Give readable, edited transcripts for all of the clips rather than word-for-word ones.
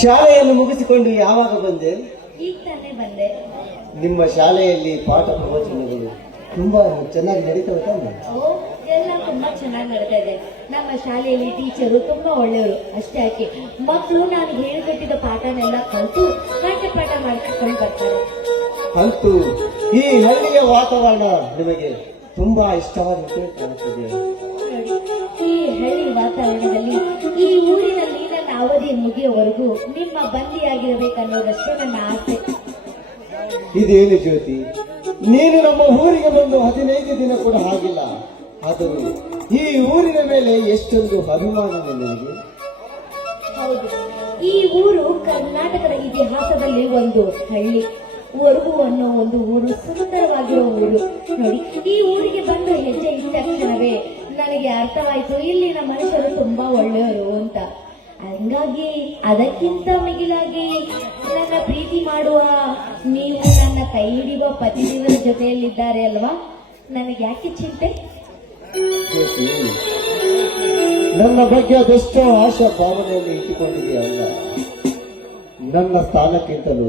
ಶಾಲೆಯನ್ನು ಮುಗಿಸಿಕೊಂಡು ಯಾವಾಗ ಬಂದೆ? ಈಗ ತಾನೇ ಬಂದೆ. ನಿಮ್ಮ ಶಾಲೆಯಲ್ಲಿ ಪಾಠ ಪ್ರವಚನಗಳು ತುಂಬಾ ಚೆನ್ನಾಗಿ ನಡೀತವೆ ತಾನೆ? ಎಲ್ಲ ತುಂಬಾ ಚೆನ್ನಾಗಿ ನಡೀತಾ ಇದೆ. ನಮ್ಮ ಶಾಲೆಯಲ್ಲಿ ಟೀಚರು ತುಂಬಾ ಒಳ್ಳೆಯವರು. ಅಷ್ಟೇ ಯಾಕೆ ಮಕ್ಕಳು ನಾನು ಹೇಳಿಕೊಟ್ಟಿದ್ದ ಪಾಠನೆಲ್ಲ ಕಲಿತು ಪಾಠ ಮಾಡ್ಕೊಂಡು ಬರ್ತಾರೆ. ಅಂತೂ ಈ ಹಳ್ಳಿಯ ವಾತಾವರಣ ನಿಮಗೆ ತುಂಬಾ ಇಷ್ಟವಾದಂತೆ ಕಾಣುತ್ತದೆ. ಈ ಹಳ್ಳಿ ವಾತಾವರಣದಲ್ಲಿ ಈ ಊರಿನಲ್ಲಿ ನನ್ನ ಅವಧಿ ಮುಗಿಯುವವರೆಗೂ ನಿಮ್ಮ ಬಂದಿಯಾಗಿರಬೇಕನ್ನೋದಷ್ಟೇ ನನ್ನ ಆಸೆ. ಇದೇನು ಜ್ಯೋತಿ, ನೀನು ನಮ್ಮ ಊರಿಗೆ ಬಂದು 15 ದಿನ ಕೂಡ ಆಗಿಲ್ಲ, ಅದು ಈ ಊರಿನ ಮೇಲೆ ಎಷ್ಟೊಂದು ಅಭಿಮಾನ ನಿನಗೆ. ಹೌದು, ಈ ಊರು ಕರ್ನಾಟಕದ ಇತಿಹಾಸದಲ್ಲಿ ಒಂದು ಹಳ್ಳಿ. ಒರಗು ಅನ್ನೋ ಒಂದು ಊರು, ಸುಂದರವಾಗಿರೋ ಊರು. ನೋಡಿ, ಈ ಊರಿಗೆ ಬಂದು ಹೆಜ್ಜೆ ಇಟ್ಟ ತಕ್ಷಣವೇ ನನಗೆ ಅರ್ಥವಾಯ್ತು ಇಲ್ಲಿನ ಮನುಷ್ಯರು ತುಂಬಾ ಒಳ್ಳೆಯವರು ಅಂತ. ಹಂಗಾಗಿ ಅದಕ್ಕಿಂತ ಮಿಗಿಲಾಗಿ ನನ್ನ ಪ್ರೀತಿ ಮಾಡುವ ನೀವು ನನ್ನ ಕೈ ಹಿಡಿಯುವ ಪತಿದೇವರ ಜೊತೆಯಲ್ಲಿದ್ದಾರೆ ಅಲ್ವಾ, ನನಗೆ ಯಾಕೆ ಚಿಂತೆ? ನನ್ನ ಬಗ್ಗೆ ಅದೆಷ್ಟೋ ಆಶಾ ಭಾವನೆಯನ್ನು ಇಟ್ಟುಕೊಂಡಿದೆಯಲ್ಲ. ನನ್ನ ಸ್ಥಾನಕ್ಕಿಂತಲೂ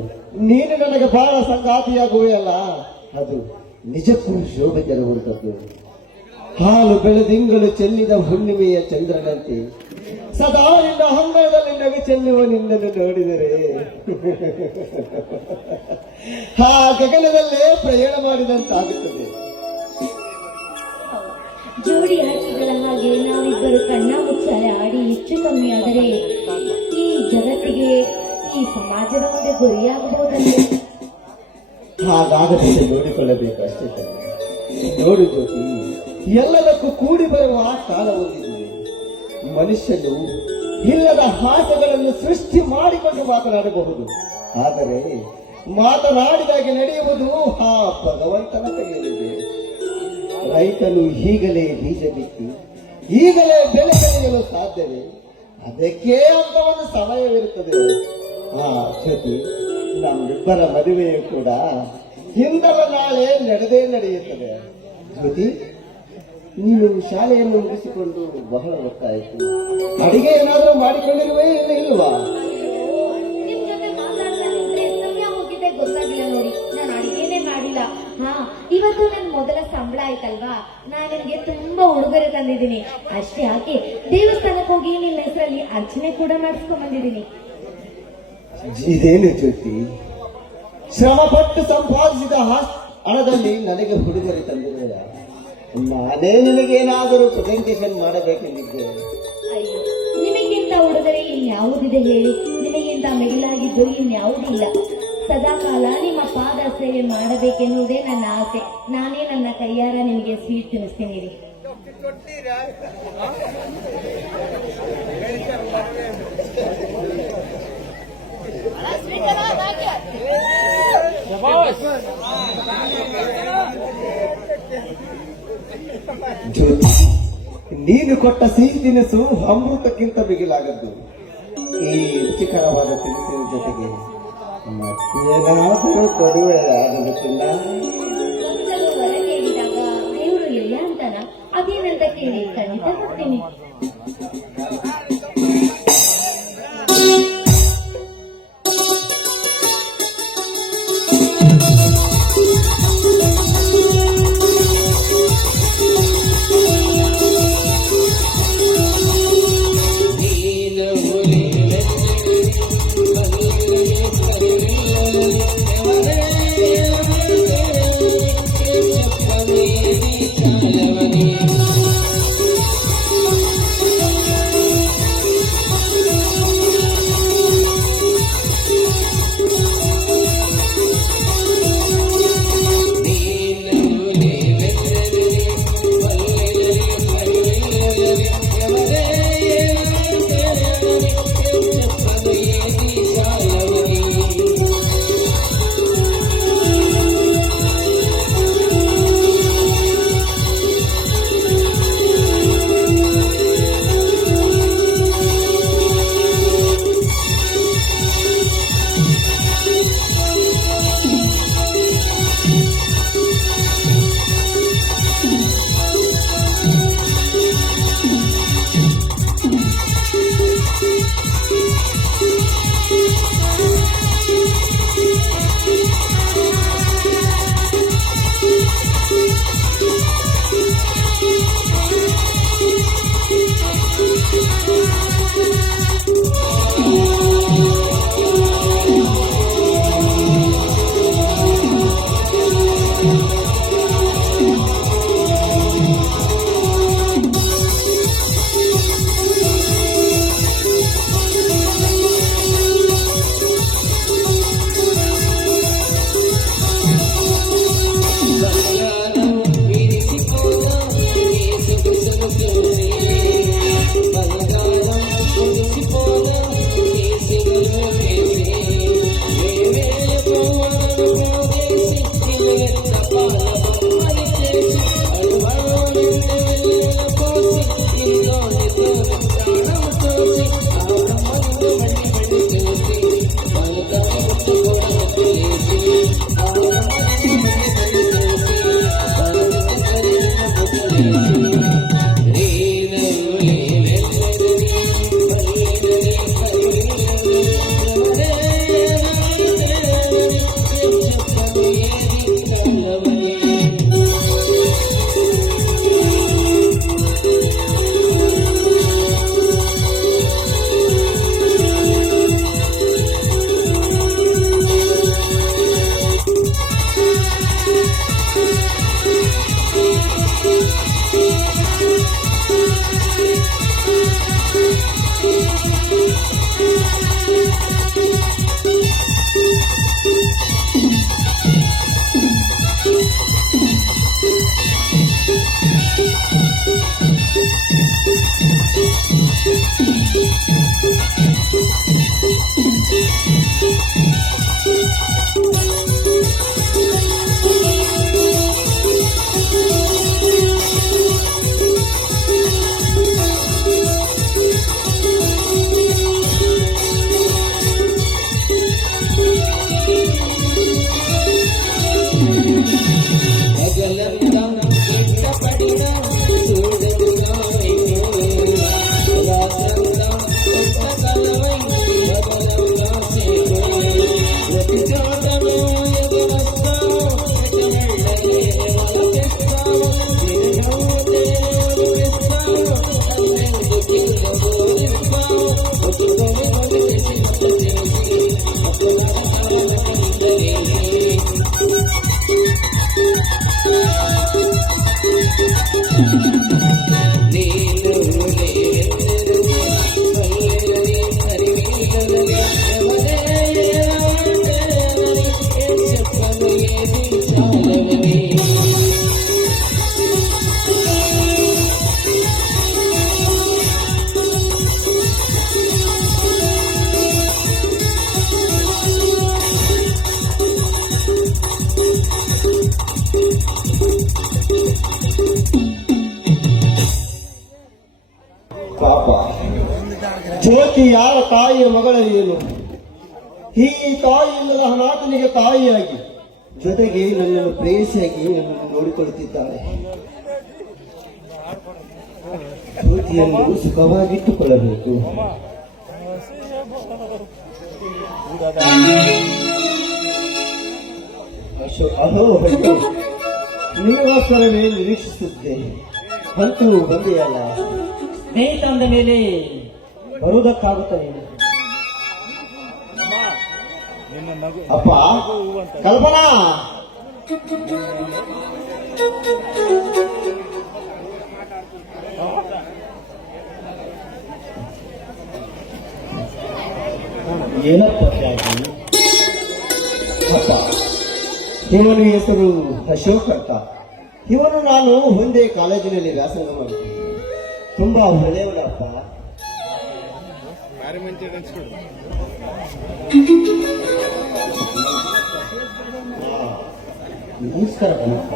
ನೀನು ನನಗೆ ಬಹಳ ಸಂಗಾತಿಯಾಗುವೆಯಲ್ಲ, ಅದು ನಿಜಕ್ಕೂ ಶೋಭೆ ತರುವಂಥದ್ದು. ಹಾಲು ಬೆಳೆದಿಂಗಳು ಚೆಲ್ಲಿದ ಹುಣ್ಣಿಮೆಯ ಚಂದ್ರನಂತೆ ಸದಾ ನಿನ್ನ ಅಂಗಳದಲ್ಲಿ ನಗೆ ಚೆಲ್ಲುವ ನಿನ್ನನ್ನು ನೋಡಿದರೆ ಆ ಗಗನದಲ್ಲೇ ಪ್ರಯಾಣ ಮಾಡಿದಂತಾಗುತ್ತದೆ. ಜೋಡಿ ಹಕ್ಕಿಗಳ ಹಾಗೆ ನಾವಿಬ್ಬರು ಕಣ್ಣ ಮುಚ್ಚಾಲೆ ಆಡಿ ಹೆಚ್ಚು ಕಮ್ಮಿ ಆದರೆ ಈ ಜಗತ್ತಿಗೆ, ಈ ಸಮಾಜದ ಮುಂದೆ ಗುರಿಯಾಗಬಹುದಲ್ಲೇ? ಹಾಗಾಗದಂತೆ ನೋಡಿಕೊಳ್ಳಬೇಕು ಅಷ್ಟೇ ತಾನೆ. ನೋಡು ಜ್ಯೋತಿ, ಎಲ್ಲದಕ್ಕೂ ಕೂಡಿ ಬರುವ ಕಾಲ ಹೊಂದಿದೆ. ಮನುಷ್ಯನು ಇಲ್ಲದ ಹಾಸಗಳನ್ನು ಸೃಷ್ಟಿ ಮಾಡಿಕೊಂಡು ಮಾತನಾಡಬಹುದು, ಆದರೆ ಮಾತನಾಡಿದಾಗ ನಡೆಯುವುದು ಆ ಭಗವಂತನ ಕೈಯಲ್ಲಿದೆ. ರೈತನು ಈಗಲೇ ಬೀಜ ಬಿತ್ತಿ ಈಗಲೇ ಬೆಳೆ ಬೆಳೆಯಲು ಸಾಧ್ಯವೇ? ಅದಕ್ಕೆ ಅಂತ ಒಂದು ಸಮಯವಿರುತ್ತದೆ. ಆ ಜೊತೆ ನಮ್ಮಿಬ್ಬರ ಮದುವೆಯು ಕೂಡ ಇಂದಲ ನಾಳೆ ನಡೆಯುತ್ತದೆ. ಜ್ಯೋತಿ, ನೀನು ಶಾಲೆಯನ್ನು ಮುಗಿಸಿಕೊಂಡು ಬಹಳ ಹೊತ್ತಾಯಿತು. ಅಡಿಗೆ ಏನಾದರೂ ಮಾಡಿಕೊಂಡಿರುವೇ ಇಲ್ವಾ? ನಿಮ್ ಜೊತೆ ಮಾತಾಡ್ತಾನಿದ್ರೆ ಸಮಯ ಹೋಗಿದ್ದೆ ಗೊತ್ತಾಗಿಲ್ಲ ನೋಡಿ. ನಾನು ಅಡಿಗೆನೆ ಮಾಡಿಲ್ಲ. ಇವತ್ತು ನನ್ನ ಮೊದಲ ಸಂಬಳ ಆಯ್ತಲ್ವಾ, ನಾನು ನಿಮ್ಗೆ ತುಂಬಾ ಉಡುಗೊರೆ ತಂದಿದ್ದೀನಿ. ಅಷ್ಟೇ ಯಾಕೆ ದೇವಸ್ಥಾನಕ್ಕೆ ಹೋಗಿ ನಿಮ್ಮ ಹೆಸರಲ್ಲಿ ಅರ್ಚನೆ ಕೂಡ ಮಾಡಿಸ್ಕೊಂಡ್ ಬಂದಿದ್ದೀನಿ. ಇದೇನು ಜ್ಯೋತಿ, ಶ್ರಮಪಟ್ಟು ಸಂಪಾದಿಸಿದ ಹಣದಲ್ಲಿ ನನಗೆ ಉಡುಗೊರೆ ತಂದಿರುವುದ? ನಾನೇ ನಿನಗೇನಾದರೂ ಪ್ರೆಸೆಂಟೇಷನ್ ಮಾಡಬೇಕೆಂದಿದ್ದೆ. ಅಯ್ಯೋ, ನಿಮಗಿಂತ ಉಡುಗೊರೆ ಇನ್ಯಾವುದಿದೆ ಹೇಳಿ? ನಿಮಗಿಂತ ಮಿಗಿಲಾಗಿದ್ದು ಇನ್ಯಾವುದಿಲ್ಲ. ಸದಾಕಾಲ ನಿಮ್ಮ ಪಾದ ಸೇವೆ ಮಾಡಬೇಕೆನ್ನುವುದೇ ನನ್ನ ಆಸೆ. ನಾನೇ ನನ್ನ ಕೈಯಾರ ನಿಮಗೆ ಸ್ವೀಟ್ ತಿನ್ನಿಸ್ತೀನಿ. ಜ್ಯೋತಿ, ನೀನು ಕೊಟ್ಟ ಸಿಹಿ ತಿನಿಸು ಅಮೃತಕ್ಕಿಂತ ಬಿಗಿಲಾಗದ್ದು. ಈ ರುಚಿಕರವಾದ ತಿನಿಸಿನ ಜೊತೆಗೆ ಮತ್ತೇನಾದರೂ ಕೊಡುವೆ ಆಗುತ್ತಿಲ್ಲ? ಹೊರ ಕೇಳಿದಾಗ ದೇವರು ಇಲ್ಲ ಅಂತನ, ಅದೇನಂತ ಕೇಳಿ ಖಂಡಿತ ಕೊಡ್ತೀನಿ. ಪಾಪ ಜ್ಯೋತಿ ಯಾರ ತಾಯಿಯ ಮಗಳೇನು ಈ ತಾಯಿಯಿಂದಲ ಹನಾಥನಿಗೆ ತಾಯಿಯಾಗಿ ಜೊತೆಗೆ ನನ್ನನ್ನು ಪ್ರೇಯಸಿಯಾಗಿ ನನ್ನನ್ನು ನೋಡಿಕೊಳ್ಳುತ್ತಿದ್ದಾಳೆ. ಜ್ಯೋತಿಯನ್ನು ಸುಖವಾಗಿಟ್ಟುಕೊಳ್ಳಬೇಕು. ಅಹೋ ನಿನಗೋಸ್ಕರವೇ ನಿರೀಕ್ಷಿಸುತ್ತೆ. ಅಂತೂ ಬಂದೆಯಲ್ಲ, ಸ್ನೇಹಿತ ಅಂದ ಮೇಲೆ ಬರುವುದಕ್ಕಾಗುತ್ತದೆ. ಅಪ್ಪ ಕಲ್ಪನಾ, ಏನಪ್ಪ ತ್ಯಾಗಿ? ಅಪ್ಪ ಇವನ ಹೆಸರು ಅಶೋಕ್ ಅಂತ. ಇವನು ನಾನು ಒಂದೇ ಕಾಲೇಜಿನಲ್ಲಿ ವ್ಯಾಸಂಗ ಮಾಡುತ್ತೇನೆ. ತುಂಬಾ ಒಳ್ಳೆಯವನಪ್ಪ. ನಮಸ್ಕಾರ ಕಣಪ್ಪ.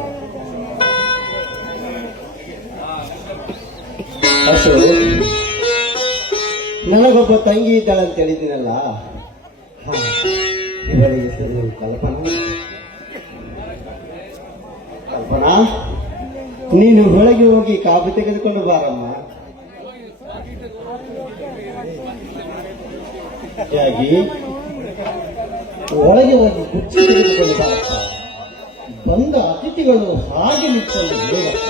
ಅಶೋಕ್, ನನಗೊಬ್ಬ ತಂಗಿ ಇದ್ದಾಳಂತ ಹೇಳಿದ್ದೀನಲ್ಲ, ಇವಳ ಹೆಸರು ಕಲ್ಪನಾ. ಕಲ್ಪನಾ, ನೀನು ಒಳಗೆ ಹೋಗಿ ಕಾಫಿ ತೆಗೆದುಕೊಂಡು ಬಾರಮ್ಮ. ತ್ಯಾಗಿ, ಒಳಗೆ ಹೋಗಿ ಕುರ್ಚಿ ತೆಗೆದುಕೊಂಡು ಬಾರಪ್ಪ. ಬಂದ ಅತಿಥಿಗಳು ಹಾಗೆ ನಿಂತಲ್ಲಿ ಬೇಡಪ್ಪ.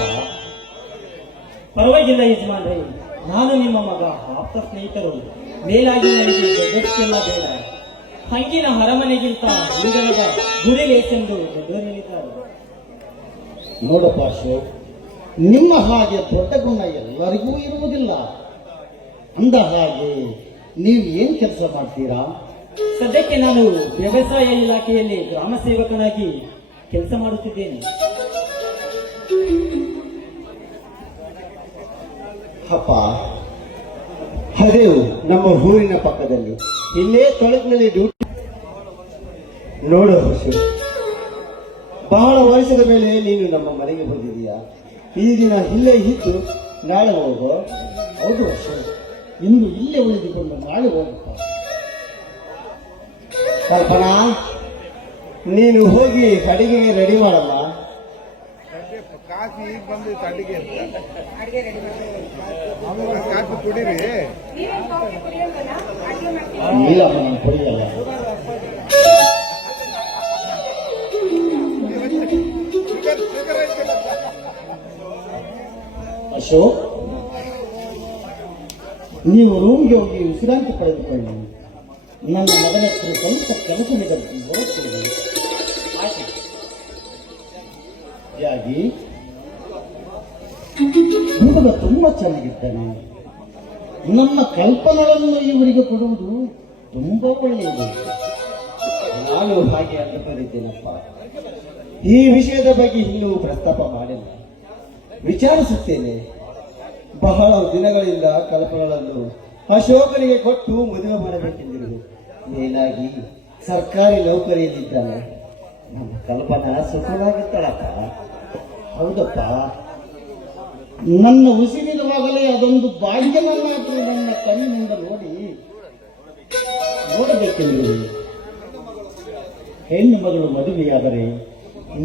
ಪರವಾಗಿಲ್ಲ ಯಜಮಾನ್ರೆ, ನಾನು ನಿಮ್ಮ ಮಗ, ಆಪ್ತ ಸ್ನೇಹಿತರು. ಮೇಲಾಗಿ ನನಗೆ ಜಗತ್ತೆಲ್ಲ ಬೇಡ. ಹಂಗಿನ ಅರಮನೆಗಿಂತ ಹುಡುಗನದ ಗುಡಿ ಲೇಸೆಂದು ದೊಡ್ಡವರು ಹೇಳಿದ್ದಾರೆ. ನೋಡಪ್ಪ ಅಶೋಕ್, ನಿಮ್ಮ ಹಾಗೆ ದೊಡ್ಡ ಗುಣ ಎಲ್ಲರಿಗೂ ಇರುವುದಿಲ್ಲ. ಅಂದ ಹಾಗೆ ನೀವು ಏನ್ ಕೆಲಸ ಮಾಡ್ತೀರಾ? ಸದ್ಯಕ್ಕೆ ನಾನು ವ್ಯವಸಾಯ ಇಲಾಖೆಯಲ್ಲಿ ಗ್ರಾಮ ಸೇವಕನಾಗಿ ಕೆಲಸ ಮಾಡುತ್ತಿದ್ದೇನೆ. ಅಪ್ಪ, ಅದೇ ನಮ್ಮ ಊರಿನ ಪಕ್ಕದಲ್ಲಿ ಇಲ್ಲೇ ತೊಳಕಿನಲ್ಲಿ ಡ್ಯೂಟಿ. ನೋಡು ಅಶೋಕ್, ಬಹಳ ವರ್ಷದ ಮೇಲೆ ನೀನು ನಮ್ಮ ಮನೆಗೆ ಬಂದಿದೀಯಾ. ಈ ದಿನ ಇಲ್ಲೇ ಇದ್ದು ನಾಳೆ ಹೋಗೋ. ಹೌದು ಅಶೋಕ್, ಇನ್ನು ಇಲ್ಲೇ ಉಳಿದುಕೊಂಡು ನಾಳೆ ಹೋಗಪ್ಪ. ಕಲ್ಪನಾ, ನೀನು ಹೋಗಿ ಅಡಿಗೆಗೆ ರೆಡಿ ಮಾಡಮ್ಮ. ಕಾಫಿ ಈಗ ಬಂದು ಅಡಿಗೆ ಕಾಫಿ ಕುಡೀರಿ. ಇಲ್ಲಮ್ಮ, ನಾನು ಕುಡಿಯಲ್ಲ. ಅಶೋಕ್, ನೀವು ರೂಮ್ಗೆ ಹೋಗಿ ವಿಶ್ರಾಂತಿ ಪಡೆದುಕೊಳ್ಳಿ. ನನ್ನ ಮಗನ ಹತ್ರ ಸ್ವಲ್ಪ ಕೆಲಸ ಬರುತ್ತೇನೆ. ಯಾಗಿ ಹುಡುಗ ತುಂಬಾ ಚೆನ್ನಾಗಿದ್ದಾನೆ. ನನ್ನ ಕಲ್ಪನೆಗಳನ್ನು ಇವರಿಗೆ ಕೊಡುವುದು ತುಂಬಾ ಒಳ್ಳೆಯದು. ನಾನು ಹಾಗೆ ಅಂದುಕೊಂಡಿದ್ದೇನಪ್ಪ. ಈ ವಿಷಯದ ಬಗ್ಗೆ ಇನ್ನೂ ಪ್ರಸ್ತಾಪ ಮಾಡಿಲ್ಲ. ವಿಚಾರಿಸುತ್ತೇನೆ. ಬಹಳ ದಿನಗಳಿಂದ ಕಲ್ಪನೆಗಳನ್ನು ಅಶೋಕನಿಗೆ ಕೊಟ್ಟು ಮದುವೆ ಮಾಡಬೇಕೆಂದಿರುವುದು. ಮೇಲಾಗಿ ಸರ್ಕಾರಿ ನೌಕರಿಯಲ್ಲಿದ್ದಾನೆ. ನಮ್ಮ ಕಲ್ಪನಾ ಸುಖವಾಗಿದ್ದಾಳಪ್ಪ. ಹೌದಪ್ಪ, ನನ್ನ ಉಸಿರಿರುವಾಗಲೇ ಅದೊಂದು ಬಾಡಿಗೆನನ್ನಾದ್ರೂ ನನ್ನ ಕಣ್ಣಿನಿಂದ ನೋಡಬೇಕೆಂದು. ಹೆಣ್ಣು ಮಗಳು ಮದುವೆಯಾದರೆ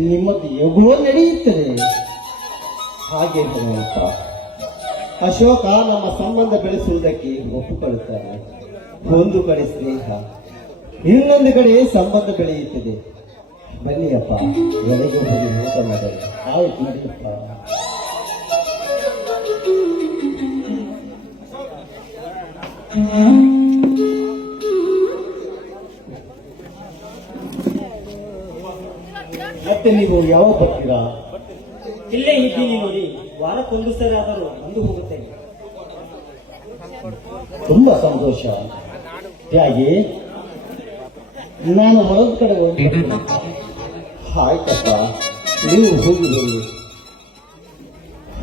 ನಿಮ್ಮದು ಎಗುವ ನಡೆಯುತ್ತದೆ. ಹಾಗೆ ಹೇಳುವಂತ ಅಶೋಕ ನಮ್ಮ ಸಂಬಂಧ ಬೆಳೆಸುವುದಕ್ಕೆ ಒಪ್ಪಿಕೊಳ್ಳುತ್ತಾನೆ. ಒಂದು ಕಡೆ ಸ್ನೇಹ, ಇನ್ನೊಂದು ಕಡೆ ಸಂಬಂಧ ಬೆಳೆಯುತ್ತದೆ. ಬನ್ನಿಯಪ್ಪ, ಒಳಗೆ ಹೋಗಿ ಊಟ ಮಾಡಲು. ಆಯ್ತು, ನಡೆಯಪ್ಪ. ಮತ್ತೆ ನೀವು ಯಾವಾಗ ಬರ್ತೀರಾ? ಇಲ್ಲೇ ಇದ್ದೀನಿ ನೋಡಿ, ವಾರಕ್ಕೊಂದು ಸರಿ ಆದರೂ ಬಂದು ಹೋಗುತ್ತೇನೆ. ತುಂಬಾ ಸಂತೋಷ. ತ್ಯಾಗಿ, ನಾನು ಹೊರದ ಕಡೆ ಹೋಗ್ತೀನಿ. ಆಯ್ತಪ್ಪ, ನೀವು ಹೋಗಿ ಬನ್ನಿ.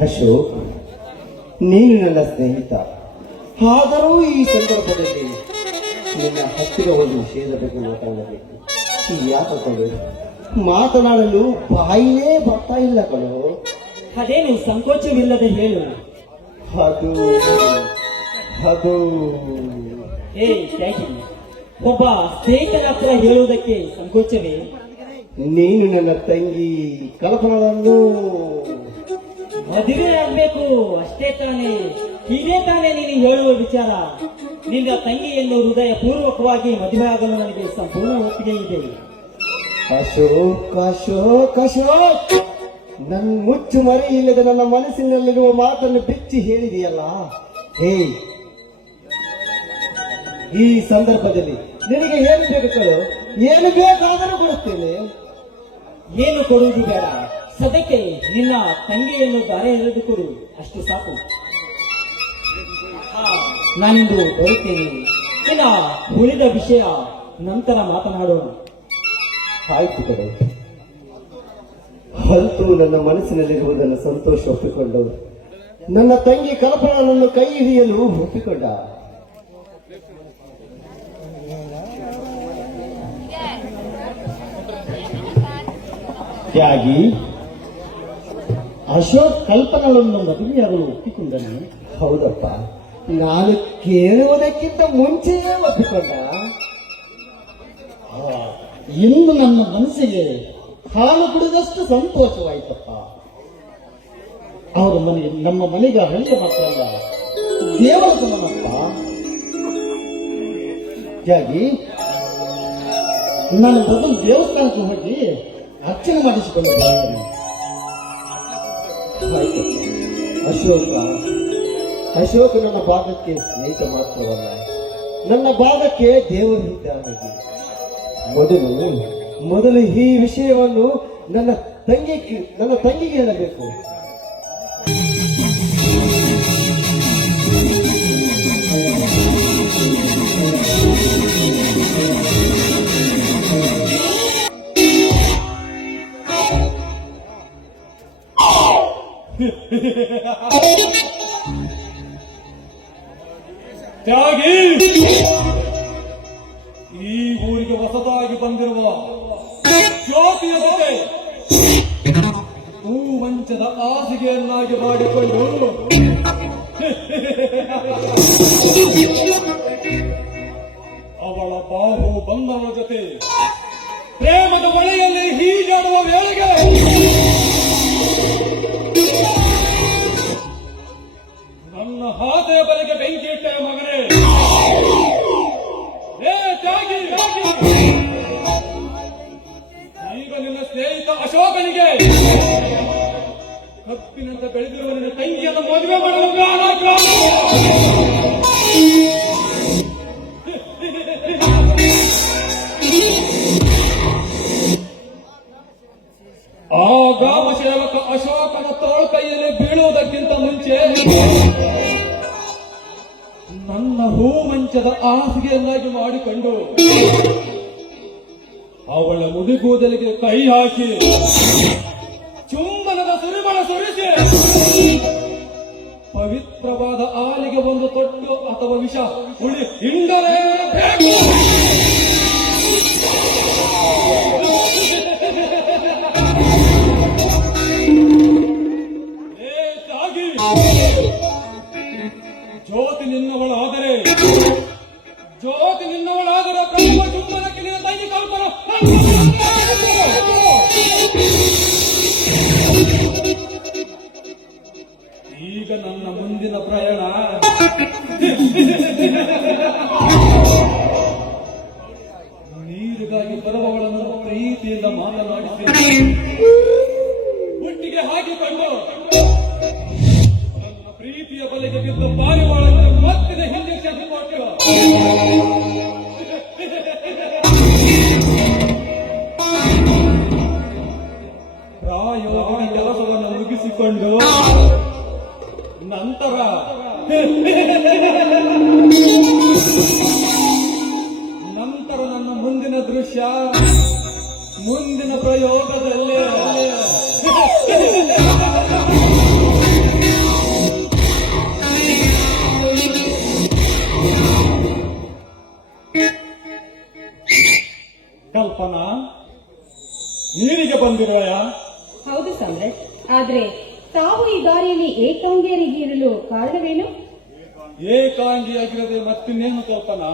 ಅಶೋಕ್, ನೀನು ನನ್ನ ಸ್ನೇಹಿತ. ಆದರೂ ಈ ಸಂದರ್ಭದಲ್ಲಿ ನಿನ್ನ ಹತ್ತಿರ ಒಂದು ವಿಷಯದ ಬಗ್ಗೆ ಮಾತಾಡಬೇಕು. ಯಾಕೆ ಮಾತನಾಡಲು ಬಾಯಿಯೇ ಬರ್ತಾ ಇಲ್ಲ ಕಣೋ. ಅದೇನು ಸಂಕೋಚವಿಲ್ಲದೆ ಹೇಳು. ಅದು ಅದು ಹೇ ತ್ಯಾಗಿ, ಒಬ್ಬ ಸ್ನೇಹಿತನ ಹತ್ರ ಹೇಳುವುದಕ್ಕೆ ಸಂಕೋಚವೇ? ನೀನು ನನ್ನ ತಂಗಿ ಕಲ್ಪನಾಳನ್ನು ಮದುವೆ ಆಗ್ಬೇಕು ಅಷ್ಟೇ ತಾನೇ. ಇದೇ ತಾನೇ ನೀನು ಹೇಳುವ ವಿಚಾರ. ನಿನ್ನ ತಂಗಿಯನ್ನು ಹೃದಯ ಪೂರ್ವಕವಾಗಿ ಮದುವೆ ಆಗಲು ನನಗೆ ಸಂಪೂರ್ಣ ಒಪ್ಪಿಗೆ ಇದೆ. ಅಶೋಕ್ ಅಶೋಕ್ ಅಶೋಕ್, ನನ್ನ ಮುಚ್ಚು ಮರೆ ಇಲ್ಲದೆ ನನ್ನ ಮನಸ್ಸಿನಲ್ಲಿರುವ ಮಾತನ್ನು ಬಿಚ್ಚಿ ಹೇಳಿದೆಯಲ್ಲ. ಹೇ, ಈ ಸಂದರ್ಭದಲ್ಲಿ ನಿನಗೆ ಏನು ಬೇಕು ಕೇಳು, ಏನು ಬೇಕಾದರೂ ಕೊಡುತ್ತೇನೆ. ಏನು ಕೊಡುವುದು ಬೇಡ, ಸದ್ಯಕ್ಕೆ ನಿನ್ನ ತಂಗಿಯನ್ನು ದಾರೆ ಎಳೆದುಕೊಡು, ಅಷ್ಟು ಸಾಕು. ನಾನಿಂದು ಬರುತ್ತೇನೆ. ಇನ್ನ ಉಳಿದ ವಿಷಯ ನಂತರ ಮಾತನಾಡೋಣ. ಆಯ್ತು ಕಡೆ. ಅಂತೂ ನನ್ನ ಮನಸ್ಸಿನಲ್ಲಿರುವುದನ್ನು ಸಂತೋಷ ಒಪ್ಪಿಕೊಂಡು ನನ್ನ ತಂಗಿ ಕಲ್ಪನಾಳನ್ನು ಕೈ ಹಿಡಿಯಲು ಒಪ್ಪಿಕೊಂಡ. ತ್ಯಾಗಿ, ಅಶೋಕ್ ಕಲ್ಪನಾಳನ್ನು ಮದುವೆಯಾಗಲು ಒಪ್ಪಿಕೊಂಡನು. ಹೌದಪ್ಪ, ನಾನು ಕೇಳುವುದಕ್ಕಿಂತ ಮುಂಚೆಯೇ ಒಪ್ಪಿಕೊಂಡ. ಇಂದು ನನ್ನ ಮನಸ್ಸಿಗೆ ಹಾಲು ಕುಡಿದಷ್ಟು ಸಂತೋಷವಾಯಿತಪ್ಪ. ಅವರು ನಮ್ಮ ಮನೆಗೆ ಹಳ್ಳಿ ಮಾತ್ರ ಅಲ್ಲ, ದೇವರ ಸಮನಪ್ಪ. ತ್ಯಾಗಿ, ನಾನು ಮೊದಲು ದೇವಸ್ಥಾನಕ್ಕೆ ಹೋಗಿ ಅರ್ಚನೆ ಮಾಡಿಸಿಕೊಂಡು ಬರುತ್ತೇನೆ. ಆಯ್ತಪ್ಪ. ಅಶೋಕ ನನ್ನ ಭಾಗಕ್ಕೆ ಸ್ನೇಹಿತ ಮಾತ್ರವಲ್ಲ, ನನ್ನ ಭಾಗಕ್ಕೆ ದೇವರಿದ್ದಾನೆ. ಮೊದಲು ಈ ವಿಷಯವನ್ನು ನನ್ನ ತಂಗಿಗೆ ಹೇಳಬೇಕು. ತ್ಯಾಗಿ, ಈ ಊರಿಗೆ ಹೊಸದಾಗಿ ಬಂದಿರುವ ಜ್ಯೋತಿಯ ಜೊತೆ ಹೂವಂಚದ ಹಾಸಿಗೆಯನ್ನಾಗಿ ಮಾಡಿಕೊಂಡು ಅವಳ ಬಾಹು ಬಂಧನ ಜೊತೆ ಪ್ರೇಮದ ಹೊಳೆಯಲ್ಲಿ ಹೀಜಾಡುವ ವೇಳೆಗೆ ನನ್ನ ಹಾತೆಯ ಬಲೆಗೆ ಬೆಂಕಿ ಇಟ್ಟರೆ ಮಗನೇ. ಈಗ ನಿನ್ನ ಸ್ನೇಹಿತ ಅಶೋಕನಿಗೆ ಕಪ್ಪಿನಂತ ಬೆಳೆದಿರುವ ನಿನ್ನ ತಂಗಿಯನ್ನು ಮದುವೆ ಮಾಡಲು ಆ ಗ್ರಾಮ ಸೇವಕ ಅಶೋಕನ ತೋಳ್ಕೈಯಲ್ಲಿ ಬೀಳುವುದಕ್ಕಿಂತ ಮುಂಚೆ ನನ್ನ ಹೂಮಂಚದ ಹಾಸಿಗೆಯನ್ನಾಗಿ ಮಾಡಿಕೊಂಡು ಅವಳ ಮುಡಿಗೂದಲಿಗೆ ಕೈ ಹಾಕಿ ಚುಂಬನದ ಸುರಿಮಳ ಸುರಿಸಿ ಪವಿತ್ರವಾದ ಹಾಲಿಗೆ ಒಂದು ತೊಟ್ಟು ಅಥವಾ ವಿಷ ಹುಳಿ ಹಿಂಡಲೇಬೇಕು. ಜ್ಯೋತಿ ನಿನ್ನವಳಾದರೆ ಬ್ರಹ್ಮ ಚುಂಬನಕ್ಕೆ ನಿನ್ನ ತಂಗಿ ಕಲ್ಪನ ಈಗ ನನ್ನ ಮುಂದಿನ ಪ್ರಯಾಣ ನೀರಿಗಾಗಿ ಬರುವವಳನ್ನು ಪ್ರೀತಿಯಿಂದ ಮಾತನಾಡಿಸಿ ಒಟ್ಟಿಗೆ ಹಾಕಿಕೊಂಡು ನನ್ನ ಪ್ರೀತಿಯ ಬಲೆಗೆ ಬಿದ್ದ ಪಾರಿವಾಳನ್ನು ಮತ್ತೆ ಹಿಂದೆ ಕೊಟ್ಟು ಪ್ರಾಯೋಗಿಕ ಕೆಲಸವನ್ನು ಮುಗಿಸಿಕೊಂಡು ನಂತರ ನನ್ನ ಮುಂದಿನ ದೃಶ್ಯ ಮುಂದಿನ ಪ್ರಯೋಗದಲ್ಲಿ ಕಲ್ಪನಾ ನೀರಿಗೆ ಬಂದಿರುವಯ? ಹೌದು ಸಾಮ್ರಾಟ್, ಆದ್ರೆ ತಾವು ಈ ದಾರಿಯಲ್ಲಿ ಏಕಾಂಗಿಯರಿಗೆ ಇರಲು ಕಾರಣವೇನು? ಏಕಾಂಗಿಯಾಗಿರದೆ ಮತ್ತಿನ್ನೇನು ಕಲ್ಪನಾ?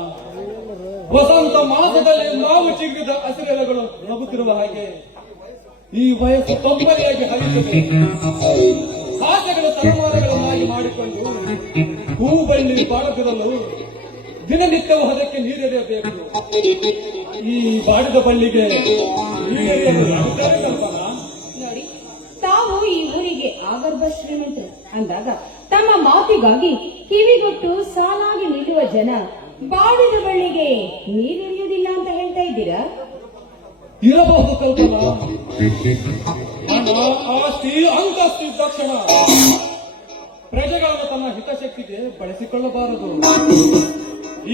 ವಸಂತ ಮಾಸದಲ್ಲಿ ನಾವು ಚಿಗುರಿದ ಹಸಿರೆಲೆಗಳು ನಗುತ್ತಿರುವ ಹಾಗೆ ಈ ವಯಸ್ಸು ತೊಂಬರಿಯಾಗಿ ಹರಿಯುತ್ತದೆ. ಆಸೆಗಳ ತಲೆಮಾರುಗಳನ್ನಾಗಿ ಮಾಡಿಕೊಂಡು ಹೂ ಬಳ್ಳಿ ಬಾಡದಿರಲು ದಿನನಿತ್ಯವೂ ಅದಕ್ಕೆ ನೀರೆರೆಯಬೇಕು. ಈ ಬಾಡಿದ ಬಳ್ಳಿಗೆ ಕಲ್ಪನಾ. ನೋಡಿ, ತಾವು ಈ ಊರಿಗೆ ಆಗರ್ಭ ಶ್ರೀಮಂತರು ಅಂದಾಗ ತಮ್ಮ ಮಾತಿಗಾಗಿ ಕಿವಿಗೊಟ್ಟು ಸಾಲಾಗಿ ನಿಲ್ಲುವ ಜನ ಬಾಡಿದ ಬಳ್ಳಿಗೆ ನೀರೆರೆಯುವುದಿಲ್ಲ ಅಂತ ಹೇಳ್ತಾ ಇದ್ದೀರಾ? ಇರಬಹುದು ಕಲ್ಪನಾ. ಹಣ, ಆಸ್ತಿ, ಅಂತಸ್ತಿ, ತಕ್ಷಣ ಪ್ರಜೆಗಳನ್ನು ತನ್ನ ಹಿತಶಕ್ತಿಗೆ ಬಳಸಿಕೊಳ್ಳಬಾರದು.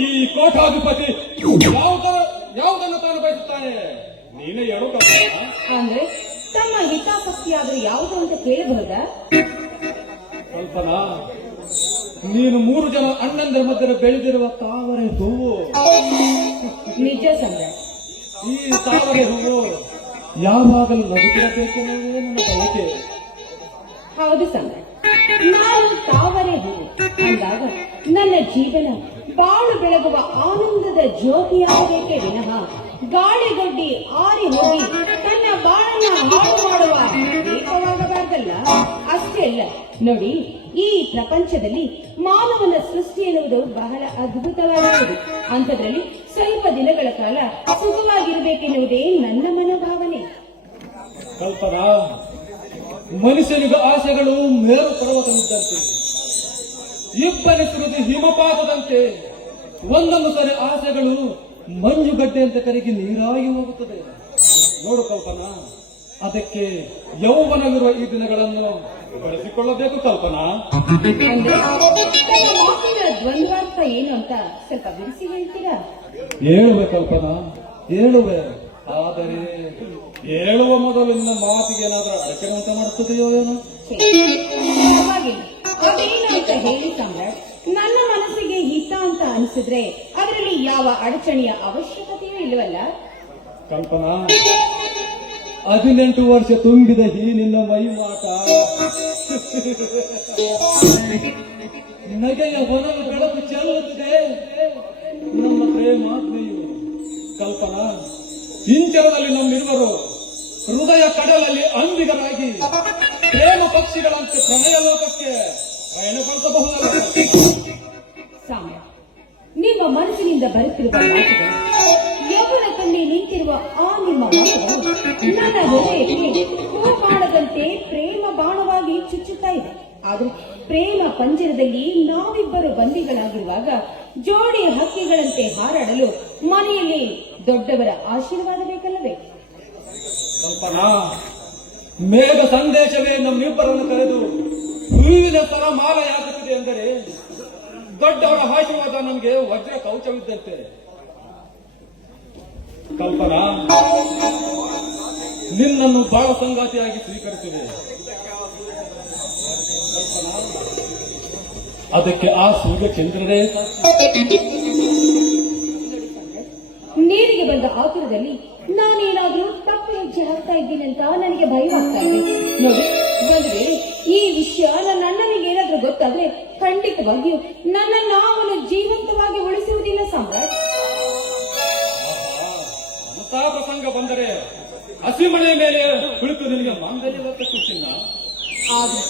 ಈ ಕೋಟಾಧಿಪತಿ ಯಾವುದನ್ನು ತಾನು ಬಯಸುತ್ತಾನೆ ನೀನೇ ಹೇಳು ಕಲ್ಪನಾ. ಅಂದ್ರೆ ತಮ್ಮ ಹಿತಾಸಕ್ತಿಯಾದ್ರೂ ಯಾವುದು ಅಂತ ಕೇಳಬಹುದಾ? ಕಲ್ಪನಾ, ನೀನು 3 ಜನ ಅಣ್ಣಂದರ ಮಧ್ಯೆ ಬೆಳೆದಿರುವ ತಾವರೆ ಹೂವು. ನಿಜ ಸಾಮ್ರಾಟ್. ಈ ತಾವರೆ ಹೂವು ಯಾವಾಗಲೂ ನಗುತ್ತಿರಬೇಕೆನ್ನುವುದೇ ನನ್ನ ಬಯಕೆ. ಹೌದು ಸಾಮ್ರಾಟ್, ನಾನು ತಾವರೆ ಹೂವು ಅಂದಾಗ ನನ್ನ ಜೀವನ ಬಾಳು ಬೆಳಗುವ ಆನಂದದ ಜ್ಯೋತಿಯಾಗಬೇಕೇ ವಿನಃ ಗಾಳಿಗೊಡ್ಡಿ ಆರಿ ಹೋಗಿ ತನ್ನ ಬಾಳನ್ನ ಹಾಳು ಮಾಡುವ ದೀಪವಾಗಬಾರ್ದಲ್ಲ. ಅಷ್ಟೇ ಅಲ್ಲ ನೋಡಿ, ಈ ಪ್ರಪಂಚದಲ್ಲಿ ಮಾನವನ ಸೃಷ್ಟಿ ಎನ್ನುವುದು ಬಹಳ ಅದ್ಭುತವಾಗಿರುವುದು. ಅಂಥದ್ರಲ್ಲಿ ಸ್ವಲ್ಪ ದಿನಗಳ ಕಾಲ ಸುಖವಾಗಿರಬೇಕೆನ್ನುವುದೇ ನನ್ನ ಮನೋಭಾವನೆ. ಕಲ್ಪನಾ, ಮನುಷ್ಯನಿಗೆ ಆಸೆಗಳು ಮೇರು ಪರ್ವತವಿದ್ದಂತೆ, ಇಬ್ಬನಿಸುವುದು ಹಿಮಪಾತದಂತೆ. ಒಂದೊಂದು ಸರಿ ಆಸೆಗಳು ಮಂಜುಗಡ್ಡೆಯಂತೆ ಕರಗಿ ನೀರಾಗಿ ಹೋಗುತ್ತದೆ. ನೋಡು ಕಲ್ಪನಾ, ಅದಕ್ಕೆ ಯೌವನವಿರುವ ಈ ದಿನಗಳನ್ನು ಬಳಸಿಕೊಳ್ಳಬೇಕು ಕಲ್ಪನಾ. ಅಂದ್ರೆ ತಮ್ಮ ಮಾತಿನ ದ್ವಂದ್ವಾರ್ಥ ಏನು ಅಂತ ಸ್ವಲ್ಪ ಬಿಡಿಸಿ ಹೇಳ್ತೀರಾ? ಹೇಳುವೆ ಕಲ್ಪನಾ, ಹೇಳುವೆ. ಆದರೆ ಹೇಳುವ ಮೊದಲು ನಿನ್ನ ಮಾತಿಗೆ ಏನಾದ್ರೂ ಅಡಚಣೆ ಅಂತ ಮಾಡುತ್ತದೆಯೋ ಏನೋ? ಪರವಾಗಿಲ್ಲ, ಅದೇನು ಅಂತ ಹೇಳಿ ಸಾಮ್ರಾಟ್. ನನ್ನ ಮನಸ್ಸಿಗೆ ಹಿತ ಅಂತ ಅನಿಸಿದ್ರೆ ಅದರಲ್ಲಿ ಯಾವ ಅಡಚಣೆಯ ಅವಶ್ಯಕತೆಯೂ ಇಲ್ಲವಲ್ಲ. ಕಲ್ಪನಾ, 18 ವರ್ಷ ತುಂಬಿದ ಈ ನಿನ್ನ ಮೈ ಮಾಟ ನಗೆಯ ಹೊನಲು ಬೆಳಕು ಚೆಲ್ಲುತ್ತಿದೆ. ನಮ್ಮ ಪ್ರೇಮಾತ್ಮೆಯು ಕಲ್ಪನಾ, ಇಂಚರದಲ್ಲಿ ನಮ್ಮಿರುವರು ಹೃದಯ ಕಡಲಲ್ಲಿ ಅಂಬಿಗರಾಗಿ ಪ್ರೇಮ ಪಕ್ಷಿಗಳಂತೆ ಪ್ರಣಯ ಲೋಕಕ್ಕೆ ಪ್ರಯಾಣಗೊಳಿಸಬಹುದಲ್ಲ. ಸಾಮ್ರಾಟ್, ನಿಮ್ಮ ಮನಸ್ಸಿನಿಂದ ಬರುತ್ತಿರುವ ಮಾತುಗಳು, ಯೌವನ ಕಂಡಿ ನಿಂತಿರುವ ಆ ನಿಮ್ಮ ಮಾತುಗಳು ನನ್ನ ಹೃದಯಕ್ಕೆ ಹೂಪಾಡದಂತೆ ಪ್ರೇಮ ಬಾಣವಾಗಿ ಚುಚ್ಚುತ್ತಾ ಇದೆ. ಆದ್ರೆ ಪ್ರೇಮ ಪಂಜರದಲ್ಲಿ ನಾವಿಬ್ಬರು ಬಂದಿಗಳಾಗಿರುವಾಗ ಜೋಡಿ ಹಕ್ಕಿಗಳಂತೆ ಹಾರಾಡಲು ಮನೆಯಲ್ಲಿ ದೊಡ್ಡವರ ಆಶೀರ್ವಾದ ಬೇಕಲ್ಲವೇ? ಕಲ್ಪನಾ, ಮೇಘ ಸಂದೇಶವೇ ನಮ್ಮಿಬ್ಬರನ್ನು ಕರೆದು ಹೂವಿನ ತರ ಮಾಲೆಯಾಗುತ್ತಿದೆ ಎಂದರೆ ದೊಡ್ಡವರ ಆಶೀರ್ವಾದ ನಮಗೆ ವಜ್ರ ಕವಚವಿದ್ದಂತೆ. ಕಲ್ಪನಾ, ನಿನ್ನನ್ನು ಬಾಳ ಸಂಗಾತಿಯಾಗಿ ಸ್ವೀಕರಿಸಿದೆ. ಅದಕ್ಕೆ ಆ ಸೂರ್ಯ ಚಂದ್ರರೇ ನೀರಿಗೆ ಬಂದ ಆತುರದಲ್ಲಿ ನಾನೇನಾದ್ರೂ ತಪ್ಪು ಹೆಜ್ಜೆ ಹಾಕ್ತಾ ಇದ್ದೀನಿ ಅಂತ ನನಗೆ ಭಯವಾಗ್ತಾ ಇದೆ. ನೋಡಿ ಬಂದ್ರೆ ಈ ವಿಷಯ ನನ್ನ ಅಣ್ಣನಿಗೆ ಏನಾದ್ರೂ ಗೊತ್ತಾದ್ರೆ ಖಂಡಿತವಾಗಿಯೂ ನನ್ನನ್ನು ಅವನು ಜೀವಂತವಾಗಿ ಉಳಿಸುವುದಿಲ್ಲ ಸಾಮ್ರಾಟ್. ಹಸಿಮಣೆ ಮೇಲೆ ಕುಳಿತು ನಿನಗೆ ಮಾಂಗಲ್ಯ ಚಿನ್ನ. ಆದ್ರೆ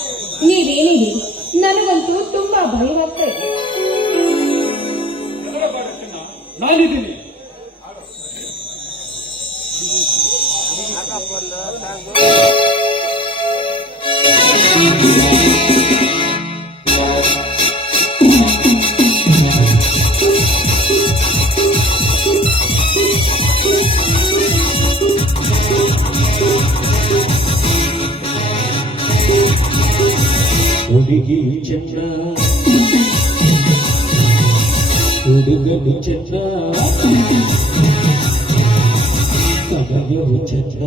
ನೀವೇನೇ ಹೇಳಿ ನನಗಂತೂ ತುಂಬಾ ಭಯವಾಗ್ತಾ ಇದೆ. ಹೆದರಬೇಡ ಚಿನ್ನ, ನಾನಿದ್ದೀನಿ. ಹುಡುಗಿ ಚಂದ್ರ ಹುಡುಗನು ಚಂದ್ರ ಕಡಗನು ಚಂದ್ರ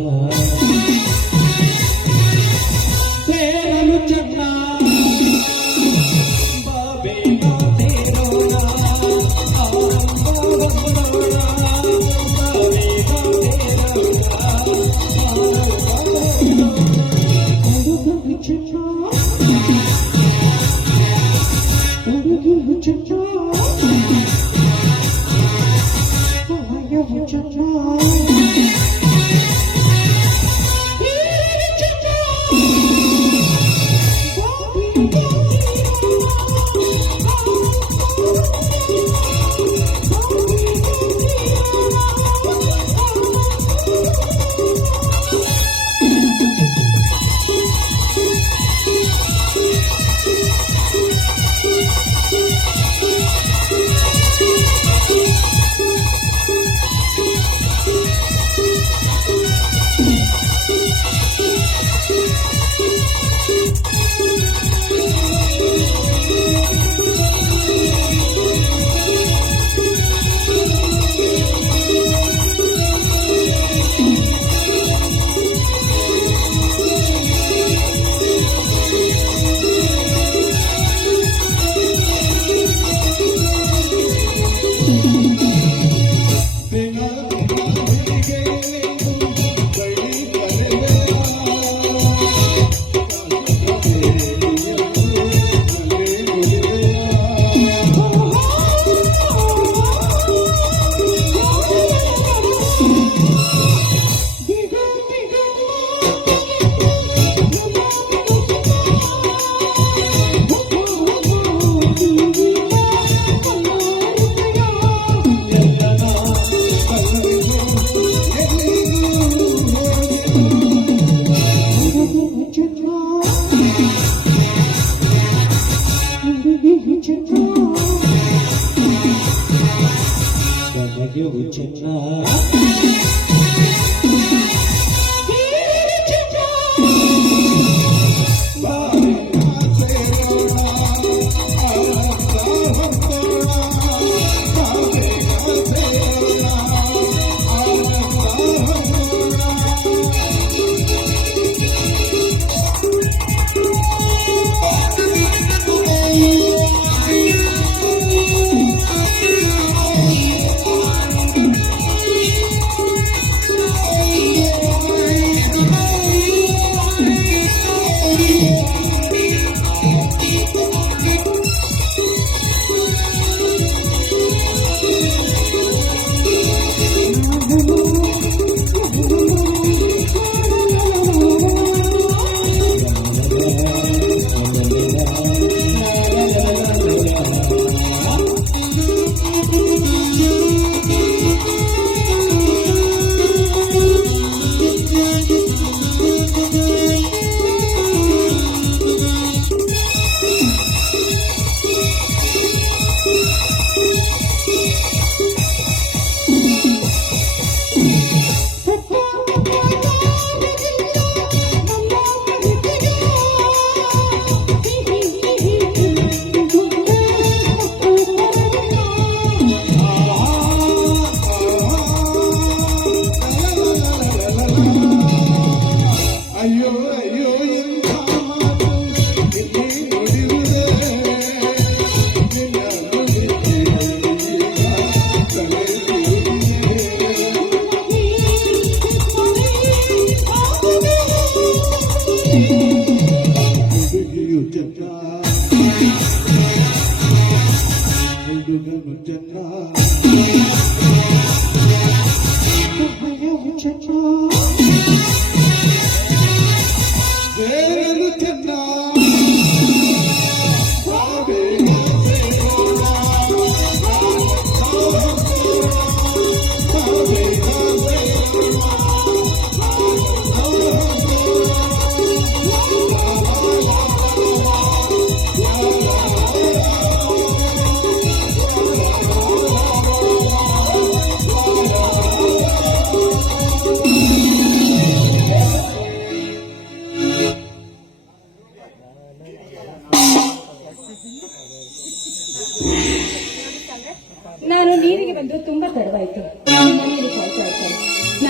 ಬೇರನು ಚಂದ್ರ ಬಾಬೆ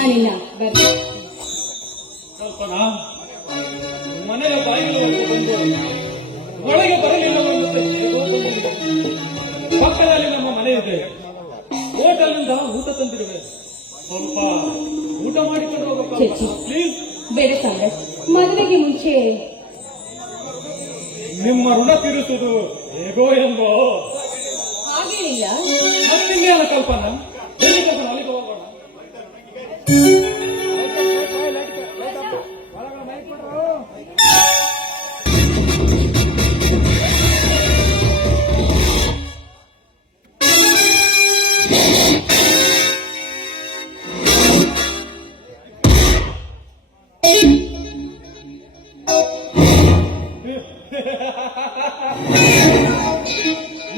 ನಾನಿನ್ನ ಬರ್ತೀನಿ. ಕಲ್ಪನಾ, ಮನೆಯ ಬಾಗಿಲುವರೆಗೂ ಬಂದು ಒಳಗೆ ಬರಲಿಲ್ಲವೆಂಬುತ್ತೆ ಹೇಗೋ ಬಂದಿದೆ. ಪಕ್ಕದಲ್ಲಿ ನಮ್ಮ ಮನೆ ಇದೆ. ಹೋಟೆಲ್ನಿಂದ ಊಟ ತಂದಿರುವೆ. ಸ್ವಲ್ಪ ಊಟ ಮಾಡಿಕೊಂಡು ಹೋಗಪ್ಪ ಚೇಚಿ. ಪ್ಲೀಸ್. ಬೇಡ ಸಾಮ್ರಾಟ್, ಮದುವೆಗೆ ಮುಂಚೆ ನಿಮ್ಮ ಋಣ ತೀರಿಸುವುದು ಹೇಗೋ ಎಂದೋ. ಹಾಗೇನಿಲ್ಲ. ಮತ್ತಿನ್ನೇನು ಕಲ್ಪನಾ? ಎಲ್ಲಿ ಕಲ್ಪನಾ? ಅಲ್ಲಿಗೆ ಹೋಗೋಣ.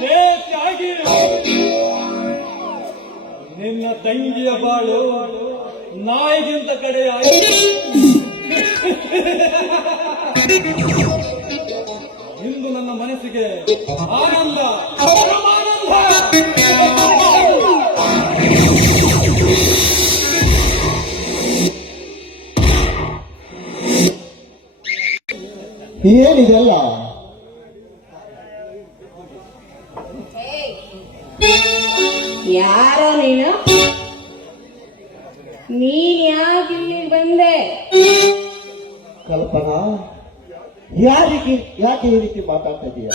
ಲೇಟಾಗಿ ನಿನ್ನ ತಂಗಿಯ ಬಾಳು ನಾಯಿಗಿಂತ ಕಡೆ ಆಯಿತು. ಇಂದು ನನ್ನ ಮನಸ್ಸಿಗೆ ಆನಂದ, ಪರಮಾನಂದ. ಏನಿದೆಲ್ಲ? ಯಾರೋ ನೀನು? ನೀನ್ ಯಾಕೆ ಇಲ್ಲಿ ಬಂದೆ? ಕಲ್ಪನಾ, ಯಾಕೆ ಈ ರೀತಿ ಮಾತಾಡ್ತಾ ಇದೀಯ?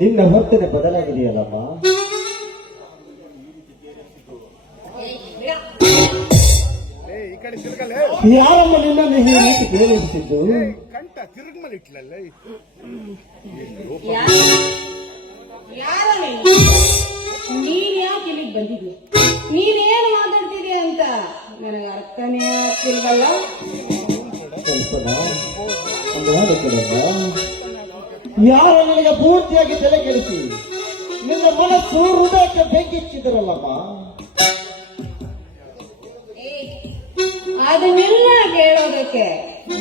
ನಿನ್ನ ವರ್ತನೆ ಬದಲಾಗಿದೆಯಲ್ಲಮ್ಮ. ಈ ಕಡೆ ತಿರ್ಗಲ್ಲ ಯಾರಮ್ಮ ನಿನ್ನನ್ನು ಈ ರೀತಿ ಪ್ರೇರೇಪಿಸಿದ್ದು? ಕಂಠ ತಿರುಗ್ ಮೇಲೆ ಇಟ್ಲಲ್ಲ ಯಾರೋ ನೀನು? ನೀನ್ ಯಾಕೆ ಇಲ್ಲಿಗೆ ಬಂದಿದ್ಯಾ? ನೀನೇನು ಮಾತಾಡ್ತಿದ್ಯಾ ಅಂತ ನನಗೆ ಅರ್ಥನೇ ಆಗ್ತಿಲ್ವಲ್ಲ. ಕಲ್ಪನಾ, ಯಾರು ನನಗೆ ಪೂರ್ತಿಯಾಗಿ ತಲೆ ಕೆಡಿಸಿ ನಿನ್ನ ಮನಸ್ಸು ಹೃದಯಕ್ಕೆ ಬೆಂಕಿಚ್ಚಿದ್ರಲ್ಲಮ್ಮ. ಅದನ್ನೆಲ್ಲ ಕೇಳೋದಕ್ಕೆ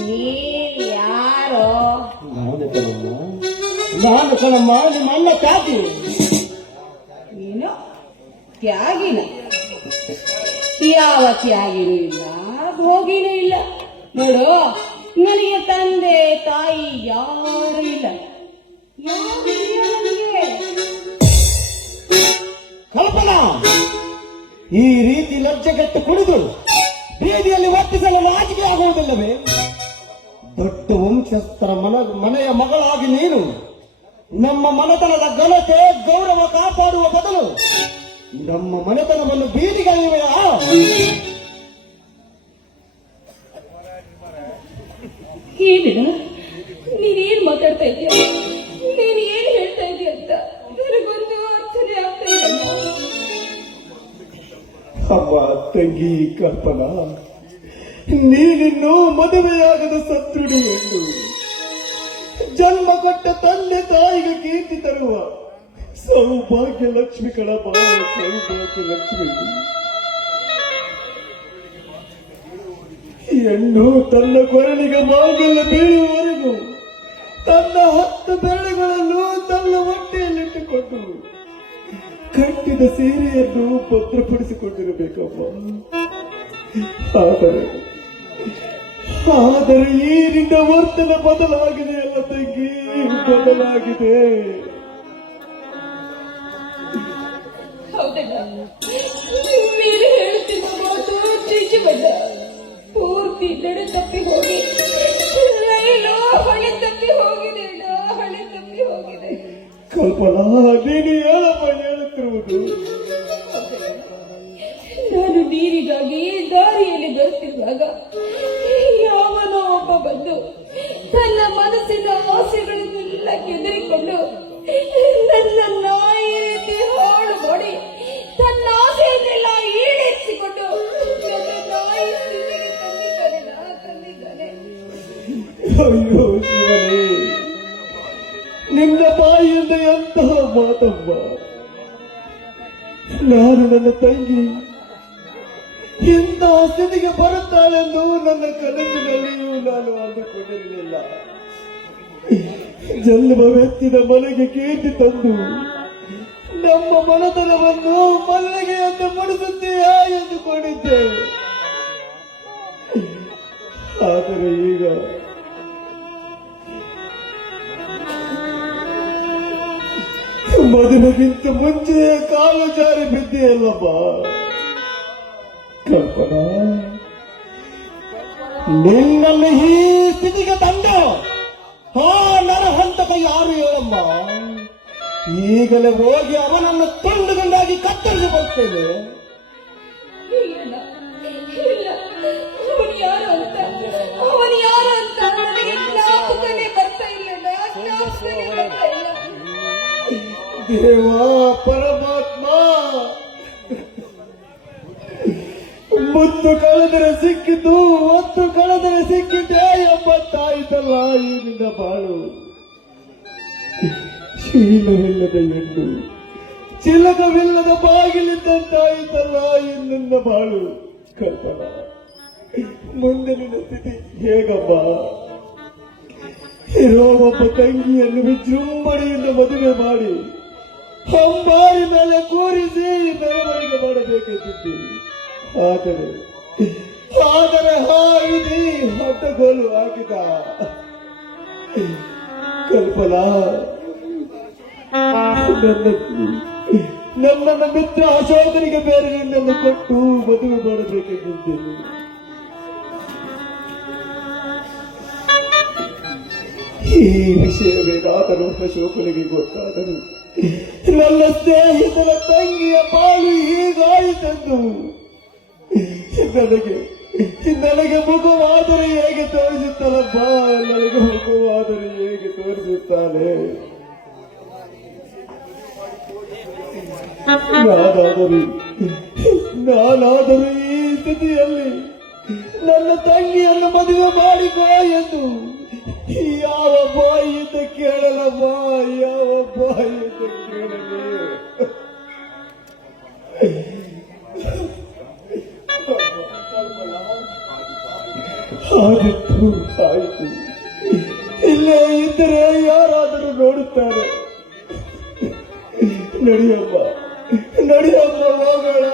ನೀನ್ ಯಾರೋ? ನಾನು ಕಣಮ್ಮ, ನಿಮ್ಮ ಅಣ್ಣ ತ್ಯಾಗಿ. ನೀನು ತ್ಯಾಗಿನ? ಯಾವ ತ್ಯಾಗಿನೂ ಇಲ್ಲ, ಭೋಗಿನೂ ಇಲ್ಲ. ನೋಡು, ನನಗೆ ತಂದೆ ತಾಯಿ ಯಾರು ಇಲ್ಲ. ಯಾರು ಇಲ್ಲ ನನಗೆ. ಕಲ್ಪನಾ, ಈ ರೀತಿ ಲಜ್ಜೆಗೆಟ್ಟು ಕುಡಿದು ಬೀದಿಯಲ್ಲಿ ವರ್ತಿಸಲು ನಾಚಿಕೆ ಆಗುವುದಿಲ್ಲವೇ? ದೊಡ್ಡ ವಂಶಸ್ಥರ ಮನೆಯ ಮಗಳಾಗಿ ನೀನು ನಮ್ಮ ಮನೆತನದ ಘನತೆ ಗೌರವ ಕಾಪಾಡುವ ಬದಲು ನಮ್ಮ ಮನೆತನವನ್ನು ಬೀದಿಗಳಿವೆಯಾ? ಏನಿಲ್ಲ, ನೀನೇನ್ ಮಾತಾಡ್ತಾ ಇದೀಯ? ನೀನ್ ಏನ್ ಹೇಳ್ತಾ ಇದೀಯ ಅಂತ ನನಗೊಂದು ಅರ್ಥನೇ ಆಗ್ತಾ ಇಲ್ಲ. ಅಮ್ಮ ತಂಗಿ ಕಲ್ಪನಾ, ನೀನಿನ್ನೂ ಮದುವೆಯಾಗದ ಸತ್ರುಡಿ ಎಂದು ಜನ್ಮ ಕೊಟ್ಟ ತಂದೆ ತಾಯಿಗೆ ಕೀರ್ತಿ ತರುವ ಸೌಭಾಗ್ಯ ಲಕ್ಷ್ಮಿ ಕಣಪ್ಪ, ಸೌಭಾಗ್ಯ ಲಕ್ಷ್ಮಿ. ಹೆಣ್ಣು ತನ್ನ ಕೊರಳಿಗೆ ಮಾಂಗಲ್ಯ ಬೀಳುವವರೆಗೂ ತನ್ನ 10 ಬೆರಳುಗಳನ್ನು ತನ್ನ ಹೊಟ್ಟೆಯಲ್ಲಿಟ್ಟುಕೊಂಡು ಕಟ್ಟಿದ ಸೀರೆಯನ್ನು ಭದ್ರಪಡಿಸಿಕೊಂಡಿರಬೇಕಮ್ಮ. ಆದರೆ ಈ ನಿನ್ನ ವರ್ತನೆ ಬದಲಾಗಿದೆ ಅಲ್ಲ ತಂಗಿ, ಬದಲಾಗಿದೆ. ಹೌದಲ್ಲ, ನೀನು ಹೇಳುತ್ತಿರುವ ಮಾತು ನಿಜವಲ್ಲ. ಪೂರ್ತಿ ನಡೆ ತಪ್ಪಿ ಹೋಗಿ ರೈಲು ಹಳೆ ತಪ್ಪಿ ಹೋಗಿದೆ, ಹಳೆ ತಪ್ಪಿ ಹೋಗಿದೆ. ಕಲ್ಪನಾ, ನೀನು ಹೇಳಪ್ಪ ಹೇಳುತ್ತಿರುವುದು. ನಾನು ನೀರಿಗಾಗಿ ದಾರಿಯಲ್ಲಿ ಬರುತ್ತಿರುವಾಗ ಯಾವನೋ ಒಬ್ಬ ಬಂದು ತನ್ನ ಮನಸ್ಸಿನ ಆಸೆಗಳನ್ನೆಲ್ಲ ಕೆದರಿಕೊಂಡು ನನ್ನ ನಾಯಿ ರೀತಿ ಹಾಳು ಮಾಡಿ ತನ್ನ ಆಸೆಯನ್ನೆಲ್ಲ ಈಡೇರಿಸಿಕೊಂಡು ನನ್ನ ನಾಯಿ ಸ್ಥಿತಿಗೆ ತಂದಿದ್ದಾನೆ. ಅಯ್ಯೋ ಶಿವನೇ, ನಿನ್ನ ಬಾಯಿಯಿಂದ ಎಂತಹ ಮಾತಮ್ಮ. ನಾನು ನನ್ನ ತಂಗಿ ಇಂತಹ ಸ್ಥಿತಿಗೆ ಬರುತ್ತಾಳೆಂದು ನನ್ನ ಕನಸಿನಲ್ಲಿಯೂ ನಾನು ಅಂದುಕೊಂಡಿರಲಿಲ್ಲ. ಜನ್ಮವೆತ್ತಿದ ಮನೆಗೆ ಕೀರ್ತಿ ತಂದು ನಮ್ಮ ಮನತನವನ್ನು ಮಲ್ಲಿಗೆಯನ್ನು ಮುಡಿಸುತ್ತೀಯಾ ಎಂದುಕೊಂಡಿದ್ದೆ. ನನಗಿಂತ ಮುಂಚೆ ಕಾಲು ಜಾರಿ ಬಿದ್ದೆಯಲ್ಲಮ್ಮ ಕಲ್ಪನಾ. ನಿನ್ನನ್ನು ಈ ಸ್ಥಿತಿಗೆ ತಂದು ನರಹಂತಕ ಯಾರು ಹೇಳಮ್ಮ. ಈಗಲೇ ಹೋಗಿ ಅವನನ್ನು ತುಂಡುಗಂಡಾಗಿ ಕತ್ತರಿಸಿ ಬರ್ತೇನೆ. ಇಲ್ಲ, ಇಲ್ಲ. ಅವನು ಯಾರು ಅಂತ ನನಗೆ ಜ್ಞಾಪಕನೇ ಬರ್ತಾ ಇಲ್ಲ. ದೇವ ಪರಮಾತ್ಮ, ಮುತ್ತು ಕಳೆದರೆ ಸಿಕ್ಕಿತು, ಒತ್ತು ಕಳೆದರೆ ಸಿಕ್ಕಿದೆ ಎಂಬತ್ತಾಯಿತಲ್ಲ ಈ ನಿನ್ನ ಬಾಳು. ಶೀಲವಿಲ್ಲದ ಹೆಣ್ಣು, ಚಿಲಕವಿಲ್ಲದ ಬಾಗಿಲಿದ್ದಂತಾಯಿತಲ್ಲ ಈ ನಿನ್ನ ಬಾಳು. ಕಲ್ಪನಾ, ಮುಂದೆ ನಿನ್ನ ಸ್ಥಿತಿ ಹೇಗಮ್ಮ? ಇರೋ ಒಬ್ಬ ತಂಗಿಯನ್ನು ವಿಜೃಂಭಣೆಯಿಂದ ಮದುವೆ ಮಾಡಿ ಅಂಬಾರಿ ಮೇಲೆ ಕೂರಿಸಿ ಮೆರವಣಿಗೆ ಮಾಡಬೇಕೆಂದಿದ್ದೀರಿ. ಆದರೆ ಹಾವಿದಿ ಹಟ್ಟಗೋಲು ಹಾಕಿದ. ಕಲ್ಪನಾ, ನನ್ನನ್ನು ಮಿತ್ರ ಅಶೋಕನಿಗೆ ಬೇರೆ ನಿನ್ನನ್ನು ಕೊಟ್ಟು ಮದುವೆ ಮಾಡಬೇಕೆಂದಿದ್ದೇನೆ. ಈ ವಿಷಯವೇನಾದರೂ ಅಶೋಕನಿಗೆ ಗೊತ್ತಾದರೂ ನನ್ನ ಸ್ನೇಹಿತರ ತಂಗಿಯ ಬಾಳು ಹೀಗಾಯಿತೆಂದು ನನಗೆ ಮುಖವಾದರೆ ಹೇಗೆ ತೋರಿಸುತ್ತಾನಪ್ಪ, ನನಗೆ ಮುಖವಾದರೆ ಹೇಗೆ ತೋರಿಸುತ್ತಾನೆ. ನಾನಾದರೂ ಈ ಸ್ಥಿತಿಯಲ್ಲಿ ನನ್ನ ತಂಗಿಯನ್ನು ಮದುವೆ ಮಾಡಿಕೋ ಎಂದು ಯಾವ ಬಾಯಿಯಿಂದ ಕೇಳಲಮ್ಮ, ಯಾವ ಬಾಯಿಯಿಂದ ಕೇಳಲಿ. ಆದಿತ್ತು ಆಯಿತು, ಇಲ್ಲೇ ಇದ್ದರೆ ಯಾರಾದರೂ ನೋಡುತ್ತಾರೆ. ನಡಿಯಮ್ಮ ಹೋಗೋಣ.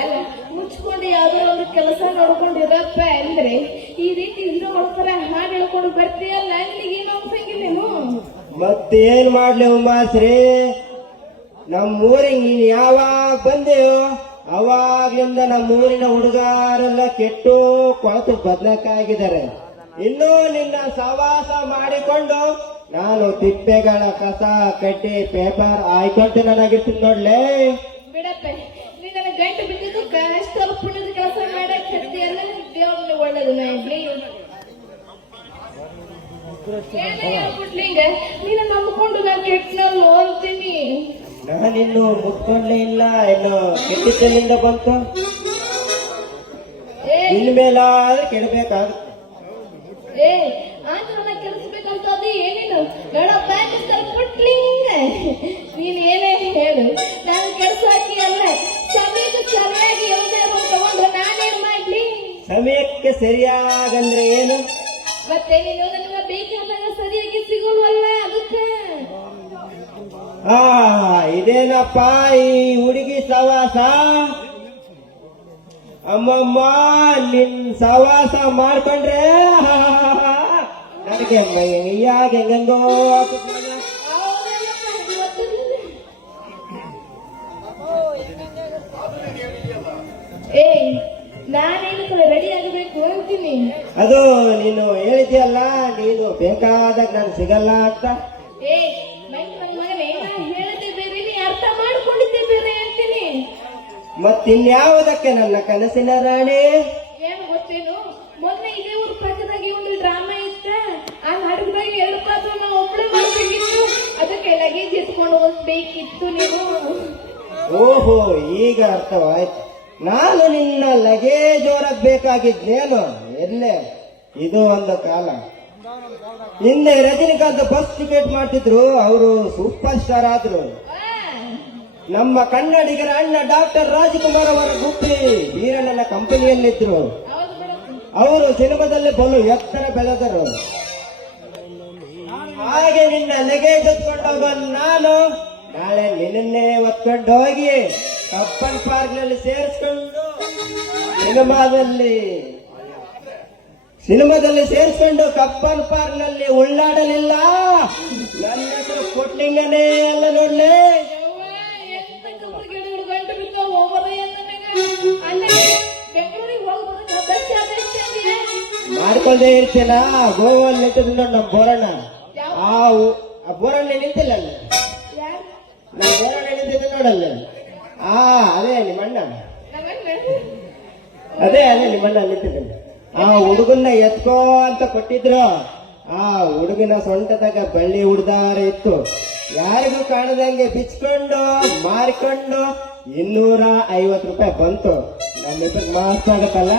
ಅಲ್ಲ, ಮುಚ್ಕೊಂಡು ಯಾವ್ದೋ ಒಂದು ಕೆಲಸ ನೋಡ್ಕೊಂಡಿರಪ್ಪ ಅಂದ್ರೆ ಈ ರೀತಿ ಹೀರೋ ಹೊಡ್ತಾರ ಹಾಡು ಹೇಳ್ಕೊಂಡು ಬರ್ತೀಯಲ್ಲ, ನಿನಗೇನು ಅನ್ಸಂಗಿಲ್ಲೇನು? ಮತ್ತೇನ್ ಮಾಡ್ಲಿ ಉಮಾಶ್ರೀ, ನಮ್ಮೂರಿಗೆ ನೀನ್ ಯಾವಾಗ ಬಂದೆಯೋ ಅವಾಗ್ಲಿಂದ ನಮ್ಮೂರಿನ ಹುಡುಗರೆಲ್ಲ ಕೆಟ್ಟು ಕೊಳತು ಬದಲಾಗಿದ್ದಾರೆ. ಇನ್ನೂ ನಿನ್ನ ಸವಾಸ ಮಾಡಿಕೊಂಡು ನಾನು ತಿಪ್ಪೆಗಳ ಕಸ ಕಡ್ಡಿ ಪೇಪರ್ ಆಯ್ಕೊಂಡು ನನಗಿರ್ತೀನಿ ನೋಡ್ಲೆ. ಬಿಡಪ್ಪ, ನೀ ನನ್ನ ಗಂಟು ಬಿದ್ದಿದ್ದಕ್ಕ ಅಷ್ಟೊಂದು ಪುಣ್ಯದ ಕೆಲಸ ಮಾಡಕ್ ಎಲ್ಲ ದೇವ್ರನ್ನ ಒಳ್ಳೇದು ಮಾಡ್ಲಿ. ನೀನ ನಂಬ್ಕೊಂಡು ನಾನು ಕೆಟ್ಟನಲ್ಲೋ ಅಂತೀನಿ. ನಾನಿನ್ನು ಮುಟ್ಕೊಂಡೇ ಇಲ್ಲ, ಇನ್ನು ಕೆಟ್ಟಿದ್ದಲ್ಲಿಂದ ಬಂತು. ಇನ್ಮೇಲಾದ್ರೆ ಕೆಡಬೇಕಾಗುತ್ತೆ. ಆಂಧ್ರನ ಕೆಲ್ಸಬೇಕಂತ ಅದು ಏನೇನು ನೋಡಪ್ಪ, ಪುಟ್ಲಿಂಗ ನೀನ್ ಏನೇ ಹೇಳು, ನಾನು ಕೆಲಸ ಹಾಕಿ ಅಲ್ಲ ಸಮಯಕ್ಕೆ ಸರಿಯಾಗಿ ತಗೊಂಡು ನಾನೇನ್ ಮಾಡ್ಲಿ? ಸಮಯಕ್ಕೆ ಸರಿಯಾಗಂದ್ರೆ ಏನು? ಮತ್ತೆ ನೀನು ನನಗೆ ಬೇಕಾದಾಗ ಸರಿಯಾಗಿ ಸಿಗೋಲ್ವಲ್ಲ, ಅದಕ್ಕೆ. ಇದೇನಪ್ಪ ಈ ಹುಡುಗಿ ಸವಾಸ? ಅಮ್ಮಮ್ಮ, ನಿನ್ ಸವಾಸ ಮಾಡ್ಕೊಂಡ್ರೆ ನನಗೆ ಮೈಯಾಗ ಹೆಂಗೋ ಏಯ್ ನಾನೇನು ರೆಡಿ ಆಗಬೇಕು ಅಂತೀನಿ. ಅದು ನೀನು ಹೇಳಿದ್ಯಲ್ಲ, ನೀನು ಬೇಕಾದಾಗ ನಾನು ಸಿಗಲ್ಲ ಅಂತ. ಏ ನನ್ನ ಮಗನೇ, ನಾ ಹೇಳದೆ ಬೇರೆ, ನೀ ಅರ್ಥ ಮಾಡ್ಕೊಂಡಿದ್ದೆ ಬೇರೆ ಅಂತೀನಿ. ಮತ್ತಿನ್ಯಾವುದಕ್ಕೆ ನನ್ನ ಕನಸಿನ ರಾಣಿ? ಏನು ಗೊತ್ತೇನು, ಮೊನ್ನೆ ಇದೇ ಊರ್ ಪಕ್ಕದಾಗಿ ಒಂದು ಡ್ರಾಮಾ ಇತ್ತ. ಆ ನಾಟಕದಾಗ 2 ಪಾತ್ರ ನಾವು ಒಬ್ಬಳೆ ಮಾಡ್ಬೇಕಿತ್ತು. ಅದಕ್ಕೆ ಲಗೇಜ್ ಎತ್ಕೊಂಡು ಹೋಗ್ಬೇಕಿತ್ತು ನೀವು. ಓಹೋ, ಈಗ ಅರ್ಥವಾಯ್ತು. ನಾನು ನಿನ್ನ ಲಗೇಜ್ ಹೊರಬೇಕಾಗಿದ್ದೇನು? ಎಲ್ಲೇ ಇದು ಒಂದು ಕಾಲ. ಹಿಂದೆ ರಜನಿಕಾಂತ್ ಬಸ್ ಟಿಕೆಟ್ ಮಾಡ್ತಿದ್ರು, ಅವರು ಸೂಪರ್ ಸ್ಟಾರ್ ಆದ್ರು. ನಮ್ಮ ಕನ್ನಡಿಗರ ಅಣ್ಣ ಡಾಕ್ಟರ್ ರಾಜ್ಕುಮಾರ್ ಅವರ ಗುಪ್ಪಿ ವೀರಣ್ಣನ ಕಂಪನಿಯಲ್ಲಿದ್ರು. ಅವರು ಸಿನಿಮಾದಲ್ಲಿ ಬಲು ಎತ್ತರ ಬೆಳೆದರು. ಹಾಗೆ ನಿನ್ನ ಲಗೇಜ್ ಹೊತ್ಕೊಂಡೋಗ ನಾನು ನಾಳೆ ನಿನ್ನನ್ನೇ ಹೊತ್ಕೊಂಡು ಹೋಗಿ ಕಬ್ಬನ್ ಪಾರ್ಕ್ ನಲ್ಲಿ ಸೇರಿಸ್ಕೊಂಡು ಸಿನಿಮಾದಲ್ಲಿ ಸೇರಿಸ್ಕೊಂಡು ಕಬ್ಬನ್ ಪಾರ್ಕ್ ನಲ್ಲಿ ಉಳ್ಳಾಡಲಿಲ್ಲ. ನನ್ನ ಹೆಸರು ಕೊಟ್ಲಿಂಗನೇ ಅಲ್ಲ ನೋಡ್ಲೆ. ಮಾಡ್ಕೊಂಡೇ ಇರ್ತೀನ. ಗೋವಲ್ಲಿ ನಿಂತಿದ್ದು ನೋಡ್ ನಮ್ಮ ಬೋರಣ್ಣ. ಆ ಬೋರಣ್ಣ ನಿಂತಿಲ್ಲ ಅಲ್ಲಿ. ನಮ್ಮ ಬೋರಣ್ಣ ನಿಂತಿದ್ದು ನೋಡಲ್ಲ. ಅದೇ ನಿಮ್ಮಣ್ಣ, ಅದೇ ನಿಮ್ಮಣ್ಣ ನಿಂತಿದ್ದ. ಆ ಹುಡುಗನ್ನ ಎತ್ಕೋ ಅಂತ ಕೊಟ್ಟಿದ್ರು. ಆ ಹುಡುಗನ ಸೊಂಟದಾಗ ಬಳ್ಳಿ ಹುಡ್ದಾರ ಇತ್ತು. ಯಾರಿಗೂ ಕಾಣದಂಗೆ ಬಿಚ್ಕೊಂಡು ಮಾರಿಕೊಂಡು 250 ರೂಪಾಯಿ ಬಂತು. ನಮ್ಮಿಬ್ಬರಿಗೆ ಮಾತಾಡತ್ತಲ್ಲ.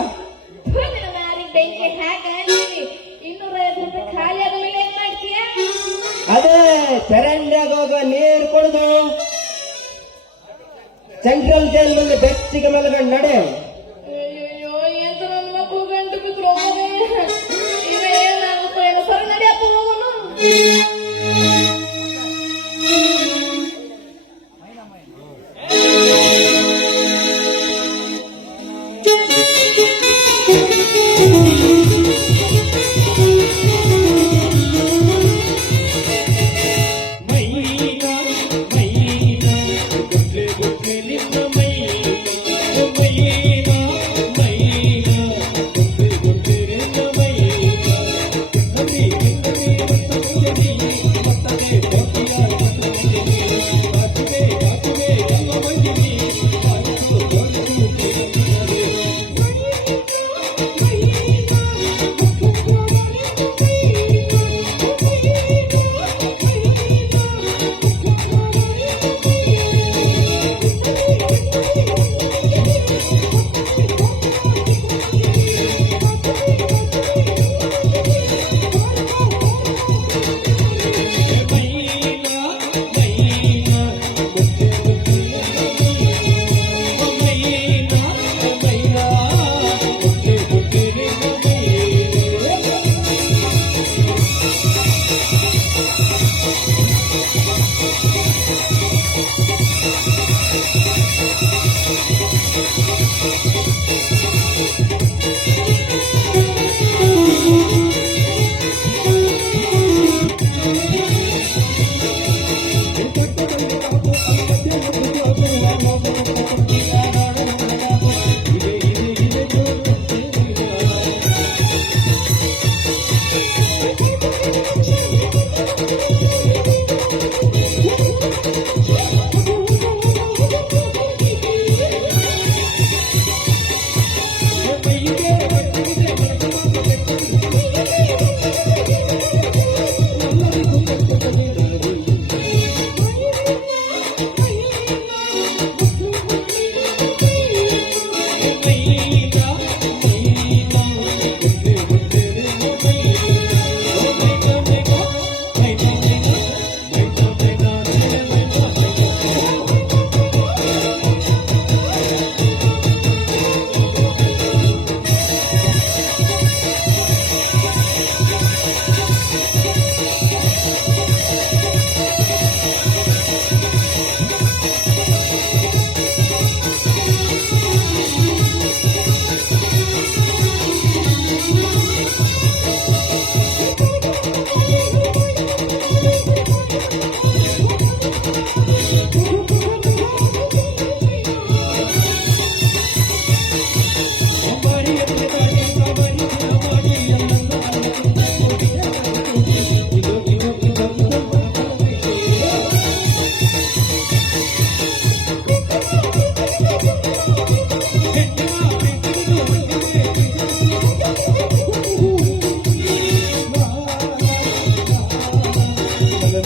ಬೆಂಕಿ ಹಾಕ 250 ರೂಪಾಯಿ ಖಾಲಿ ಆದ ಮೇಲೆ ಏನ್ ಮಾಡ್ತೀಯ? ಅದೇ ಚರಂಡ್ಯಾಗ ಹೋಗೋ ನೀರು ಕುಡಿದು ಸೆಂಟ್ರಲ್ ಜೈಲ್ ಮುಂದೆ ಬೆಚ್ಚಿಗೆ ಮಲಗಂಡು ನಡೆ. ಅಯ್ಯೋ, ಎಂತ ನನ್ನ ಮಕ್ಕಳು ಗಂಟು ಬಿದ್ರು. ಈಗ ಏನಾಗುತ್ತೋ ಏನೋ, ಸರಿ ನಡೆಯಪ್ಪ ಹೋಗೋಣ. ಮೈ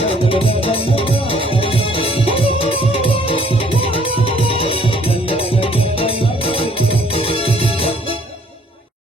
ನನ್ನ